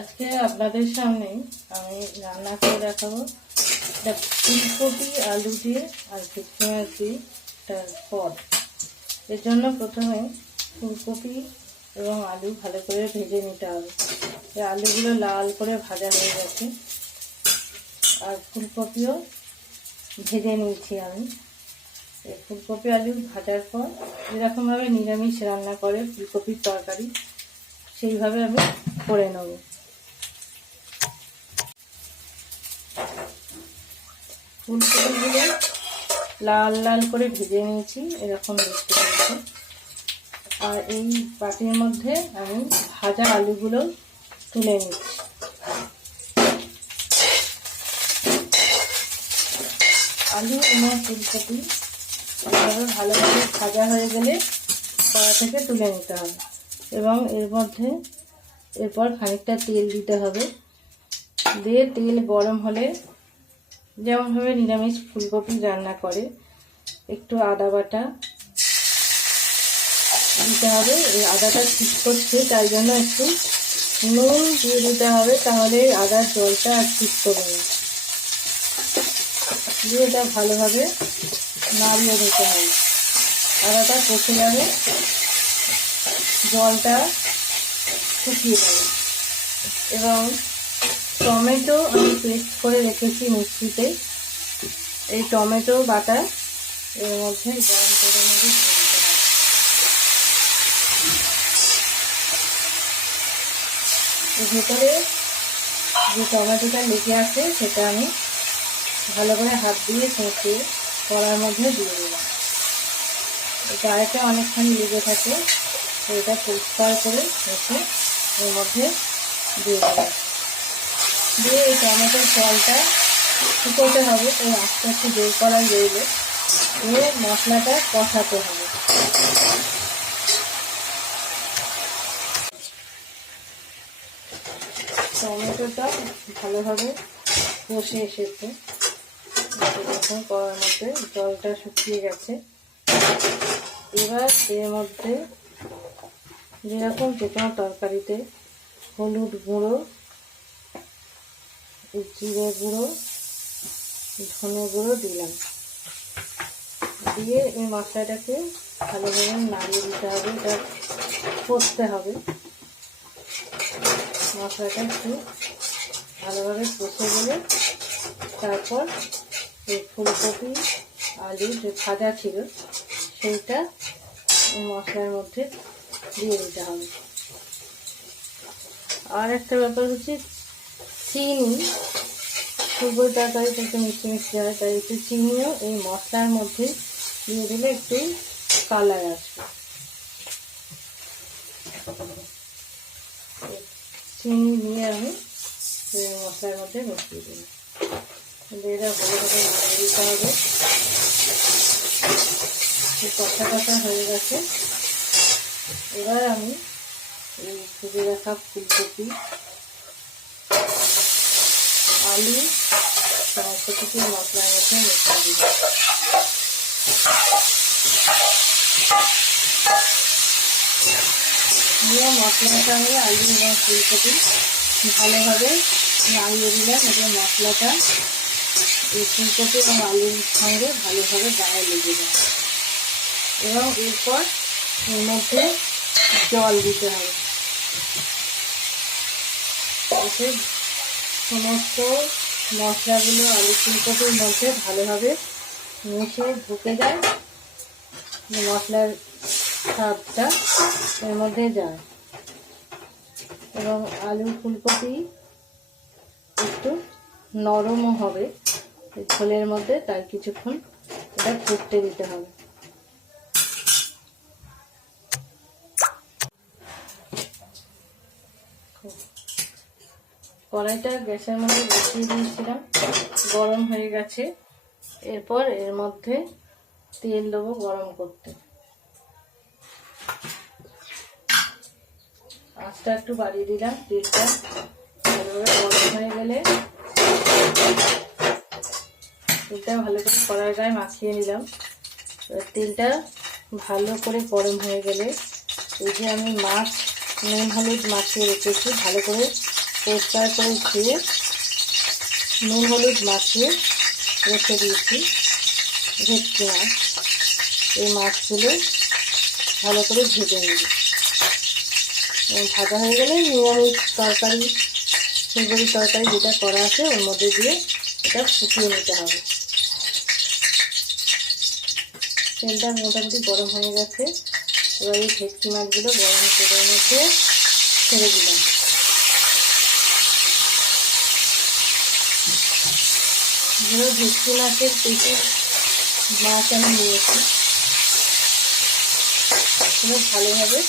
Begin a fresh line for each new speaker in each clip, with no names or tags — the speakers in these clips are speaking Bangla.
আজকে আপনাদের সামনে আমি রান্না করে দেখাবো। একটা ফুলকপি, আলু দিয়ে আর মাছ দিয়ে একটা পদ। এর জন্য প্রথমে ফুলকপি এবং আলু ভালো করে ভেজে নিতে হবে। এই আলুগুলো লাল করে ভাজা হয়ে গেছে। আর ফুলকপিও ভেজে নিয়েছি আমি। এই ফুলকপি, আলু ভাজার পর যেরকমভাবে নিরামিষ রান্না করে ফুলকপির তরকারি, সেইভাবে আমি করে নেব। ফুলকপিগুলো লাল লাল করে ভেজে নিয়েছি, এরকম দেখতে পাচ্ছি। আর এই বাটির মধ্যে আমি ভাজা আলুগুলো তুলে নিচ্ছি। আলু এবং ফুলকপি এভাবে ভালোভাবে ভাজা হয়ে গেলে কড়া থেকে তুলে নিতে হবে এবং এর মধ্যে এরপর খানিকটা তেল দিতে হবে। দিয়ে তেল গরম হলে যেমনভাবে নিরামিষ ফুলকপি রান্না করে, একটু আদা বাটা দিতে হবে। এই আদাটা ঠিক করছে, তাই জন্য একটু নুন দিয়ে দিতে হবে, তাহলে আদার জলটা আর ঠিক করবে না। দিয়ে এটা ভালোভাবে নাড়িয়ে দিতে হবে। আদাটা কষে যাবে জলটা শুকিয়ে যাবে। এবং টমেটো আমি পেস্ট করে রেখেছি মিক্সিতে। এই টমেটো বাটা এর মধ্যে গরম করে এর ভেতরে যে টমেটোটা লেগে আছে, সেটা আমি ভালো করে হাত দিয়ে ছেঁচে কড়ার মধ্যে দিয়ে দিলাম গায়েটা অনেকখানি লেগে থাকে, তো এটা পরিষ্কার করে রেখে এর মধ্যে দিয়ে দিলাম দিয়ে এই টমেটোর জলটা শুকোতে হবে তাই আস্তে আস্তে বের করা রইলে। দিয়ে মশলাটা কষাতে হবে। টমেটোটা ভালোভাবে কষে এসেছে। এখন করার মধ্যে জলটা শুকিয়ে গেছে। এবার এর মধ্যে যেরকম যে কোনো তরকারিতে হলুদ গুঁড়ো জিরে গুঁড়ো, ধনে গুঁড়ো দিলাম। দিয়ে এই মশলাটাকে ভালোভাবে নাড়িয়ে দিতে হবে, এটা করতে হবে। মশলাটা একটু ভালোভাবে কষে গেলে তারপর এই ফুলকপি, আলু যে ভাজা ছিল, সেইটা মশলার মধ্যে দিয়ে দিতে হবে। আর একটা ব্যাপার হচ্ছে চিনি শুকনো তরকারিতে একটু মিষ্টি মিষ্টি হয় তাই একটু চিনিও এই মশলার মধ্যে দিয়ে দিলে একটু কালার আসবে। চিনি দিয়ে আমি মশলার মধ্যে মিশিয়ে দিই এটা ভালোভাবে নাড়িয়ে দিতে হবে। কষা কষা হয়ে গেছে। এবার আমি এই ভেজে রাখা ফুলকপি আলু, সমস্ত কিছু মশলার মধ্যে মিশিয়ে দিব দিয়ে মশলাটা আমি আলু এবং ফুলকপি ভালোভাবে নাড়িয়ে দিলাম এবং মশলাটা এই ফুলকপি এবং আলুর সঙ্গে ভালোভাবে গায়ে লেগে যায় এবং এরপর এর মধ্যে জল দিতে হবে। সমস্ত মশলাগুলো আলু ফুলকপির মধ্যে ভালোভাবে মিশে ঢুকে যায়। মশলার স্বাদটা এর মধ্যে যায়। এবং আলু ফুলকপি একটু নরমও হবে। ঝোলের মধ্যে তাই কিছুক্ষণ এটা ফুটতে দিতে হবে। কড়াইটা গ্যাসের মধ্যে বসিয়ে দিয়েছিলাম। গরম হয়ে গেছে। এরপর এর মধ্যে তেল দেবো গরম করতে। আঁচটা একটু বাড়িয়ে দিলাম, তেলটা ভালোভাবে গরম হয়ে গেলে তেলটা ভালো করে কড়াই গায়ে মাখিয়ে নিলাম। তেলটা ভালো করে গরম হয়ে গেলে এই যে আমি মাছ, নুন, হলুদ মাখিয়ে রেখেছি, ভালো করে পরিষ্কার করে ধুয়ে নুন হলুদ মাখিয়ে রেখে দিয়েছি। ভেটকি মাছ এই মাছগুলো ভালো করে ভেজে এবং ভাজা হয়ে গেলে নিরামিষ তরকারি ফুলকপির তরকারি যেটা করা আছে, ওর মধ্যে দিয়ে এটা ফুটিয়ে নিতে হবে। তেলটা মোটামুটি গরম হয়ে গেছে। এবার এই ভেটকি মাছগুলো গরম তেলের মধ্যে ছেড়ে দিলাম। ধরো ভেটকি মাছের পেটে মাছ আমি নিয়েছি। এগুলো ভালোভাবে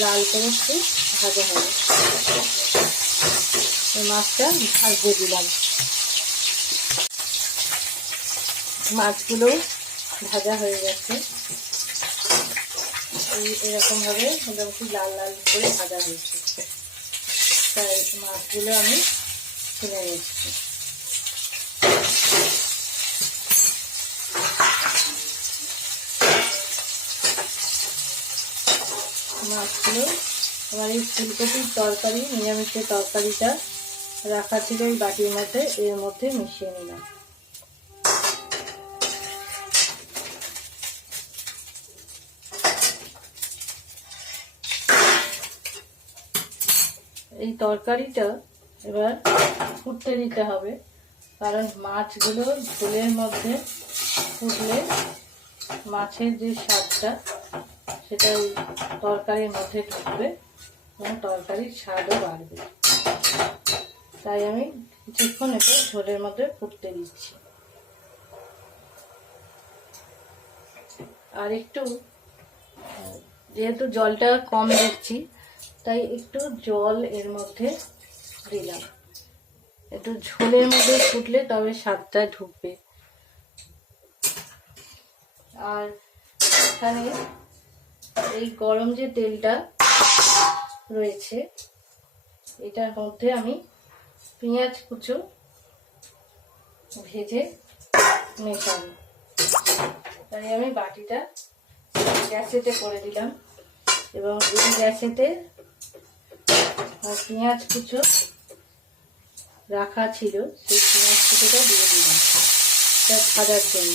লাল করে একটু ভাজা হবে। এই মাছটা ভাজতে দিলাম মাছগুলো ভাজা হয়ে গেছে। এরকমভাবে মোটামুটি লাল লাল করে ভাজা হয়েছে। তাই মাছগুলো আমি তুলে নিচ্ছি মাছগুলো আমার এই ফুলকপির তরকারি, নিরামিষের তরকারিটা রাখা ছিল এই বাটির মধ্যে, এর মধ্যে মিশিয়ে নিলাম। এই তরকারিটা এবার ফুটতে দিতে হবে, কারণ মাছগুলো ঝোলের মধ্যে ফুটলে মাছের যে স্বাদটা, সেটা ওই তরকারির মধ্যে ঢুকবে। এবং তরকারির স্বাদও বাড়বে। তাই আমি কিছুক্ষণ এটা ঝোলের মধ্যে ফুটতে দিচ্ছি। আর একটু, যেহেতু জলটা কম দিচ্ছি, তাই একটু জল এর মধ্যে দিলাম। একটু ঝোলের মধ্যে ফুটলে তবে স্বাদটা ঢুকবে। আর এখানে এই গরম যে তেলটা রয়েছে। এটার মধ্যে আমি পেঁয়াজ কুচো ভেজে মেশাবো। তাই আমি বাটিটা গ্যাসেতে করে দিলাম এবং এই গ্যাসেতে পেঁয়াজ কুচো রাখা ছিল, সেই পেঁয়াজ কুচোটা দিয়ে দিলাম এটা জন্য।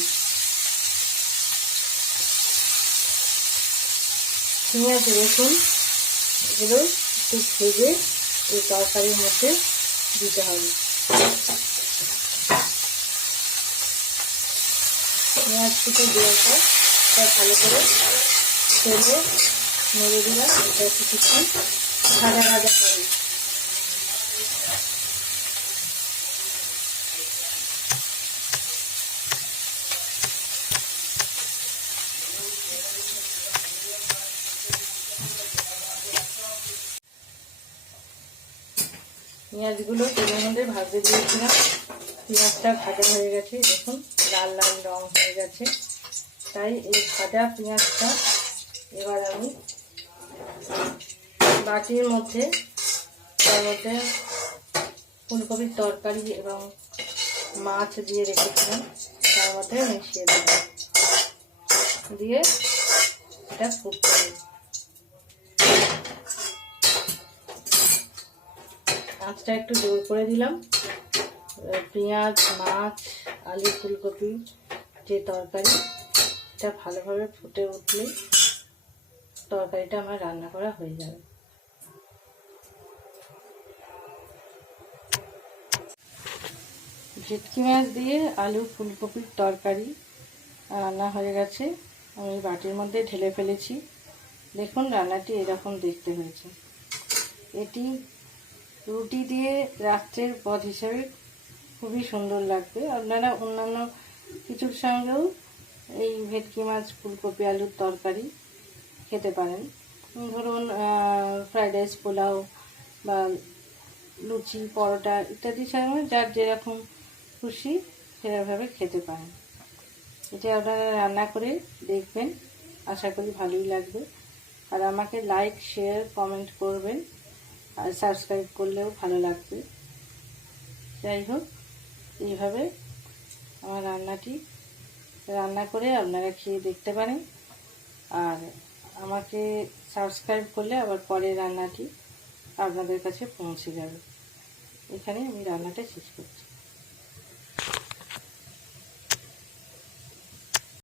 পেঁয়াজ, রসুন এগুলো একটু ভেজে এই তরকারির মধ্যে দিতে হবে। পেঁয়াজ কিছু দেওয়ার পর এটা ভালো করে তেলে নেড়ে দিলাম, এটা কিছুক্ষণ ভাজা ভাজা হবে। পেঁয়াজগুলো তেলের মধ্যে ভাজতে দিয়েছিলাম। পেঁয়াজটা ভাজা হয়ে গেছে, দেখুন, লাল লাল রং হয়ে গেছে। তাই এই ভাজা পেঁয়াজটা এবার আমি বাটির মধ্যে, তার মধ্যে ফুলকপির তরকারি এবং মাছ দিয়ে রেখেছিলাম, তার মধ্যে মিশিয়ে দেব। দিয়ে এটা ফুটতে আঁচটা একটু জোর করে দিলাম। পেঁয়াজ, মাছ, আলু, ফুলকপি যে তরকারি, এটা ভালোভাবে ফুটে উঠলে তরকারিটা আমার রান্না করা হয়ে যাবে। ভেটকি মাছ দিয়ে আলু, ফুলকপির তরকারি রান্না হয়ে গেছে। আমি বাটির মধ্যে ঢেলে ফেলেছি। দেখুন রান্নাটি এরকম দেখতে হয়েছে। এটি রুটি দিয়ে রাত্রের পদ হিসাবে খুবই সুন্দর লাগবে। আপনারা অন্যান্য কিছুর সঙ্গেও এই ভেটকি মাছ, ফুলকপি, আলুর তরকারি খেতে পারেন। ধরুন ফ্রাইড রাইস পোলাও বা লুচি, পরোটা ইত্যাদির সঙ্গে যার যেরকম খুশি সেরকমভাবে খেতে পারেন। এটা আপনারা রান্না করে দেখবেন। আশা করি ভালোই লাগবে। আর আমাকে লাইক শেয়ার কমেন্ট করবেন। আর সাবস্ক্রাইব করলেও ভালো লাগবে। যাই হোক, এইভাবে আমার রান্নাটি রান্না করে আপনারা খেয়ে দেখতে পারেন। আর আমাকে সাবস্ক্রাইব করলে আবার পরে রান্নাটি আপনাদের কাছে পৌঁছে যাবে। এখানে আমি রান্নাটা শেষ করছি।